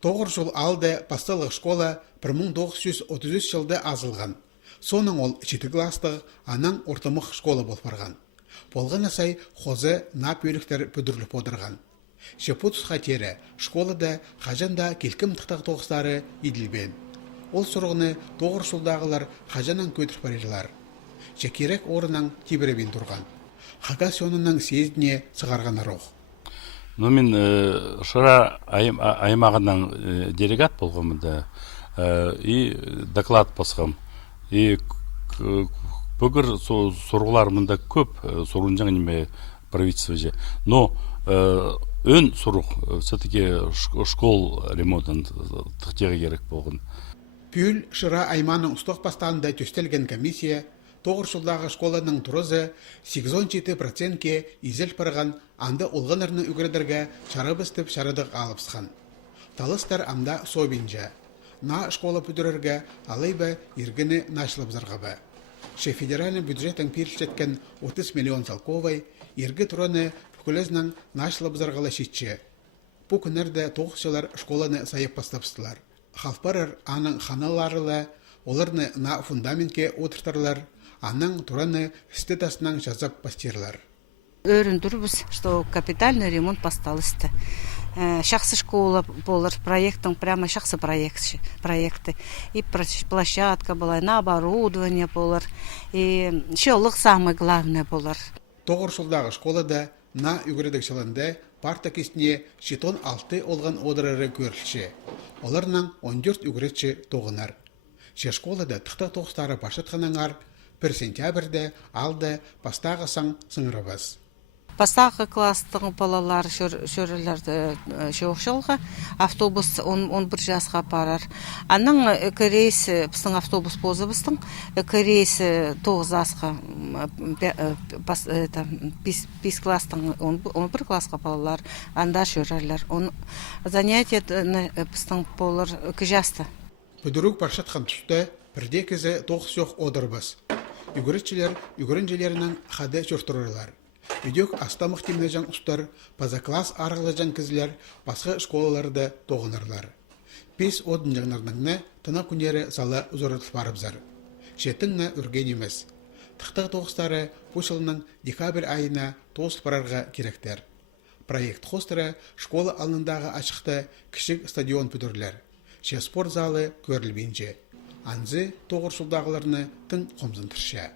Тоғыр жыл алды басталық школа 1933 жылда азылған. Соның ол 7 кластық анаң ортамық школа болып барған. Болған асай қозы нап бөліктер бүдірліп отырған. Шепутс хатері школада қажанда келкім тықтақ тоғыстары еділбен. Ол сұрғыны тоғыр жылдағылар қажанан көтіріп барылар. Жекерек орынан тибіребен тұрған. Қаға сонының сезіне сығарған аруқ. Мен шыра аймағынан делегат болғымында и доклад посқам. И бүгір сұрғыларымында көп сұрғын жаңыме правительство же. Но өн сұрық все-таки школ ремонтын тұқтеға керек болған. Пүл шыра айманың ұстық бастағында төстелген комиссия тоғыр жылдағы школаның тұрызы 87%-ке изел парған анда олғанарны үгірдерге шарабыстып шарадық алыпсқан. Талыстар анда собинжа. На школа бүдірерге алайба ергіні нашылып зарғабы. Федеральный бюджеттің перілшеткен 30 миллион салковай ергі тұраны бүкілізінің нашылып зарғалы шетші. Бұ күнерді тоғысшылар школаны сайып бастапсылар. Халпарыр аның ханаларылы, оларны на фундаментке отыртарлар, аның тураны стетасынан жазап бастерлар. Өріндірбіз, что капитальный ремонт басталысты. Шақсы школа болыр, проекттың прямо шақсы проекты. И площадка была, и на оборудование болыр. И шолық самый главный болыр. Тоғыр жылдағы школада на үгірдік жылында парта кесіне 6 олған одырары көрілші. Оларынан 14 үгіретші тоғынар. Школада тұқта тоғыстары башытқаныңар 1 сентябрьде алды бастағысаң сыңырабыз. Бастағы класстың балалар шөрілерді шоқшылға автобус 11 жасқа парар. Аның рейс, біздің автобус бозы біздің, рейс 9 жасқа 5 класстың 11 классқа балалар, анда шөрілер. Занятие біздің болыр 2 жасты. Бүдірук баршатқан тұсты бірде кезі 9 жоқ одырбыз. Үгіретшілер үгірінжелерінің қады шөрттұрырлар. Үйдек астамық темнежан ұстар, база класс арғылажан кізілер басқа школаларды тоғынарлар. 5 одын жаңнарныңны тына күнері салы ұзорытып барыбзар. Шетіңні үрген емес. Тықтық тоғыстары бұл жылының декабрь айына тоғыс барарға керектер. Проект хостыры школа алындағы ашықты кішік стадион бүдірлер. Спорт залы көрілбейінже. Анзы тоғыр жылдағыларыны тың қомзын тұрша.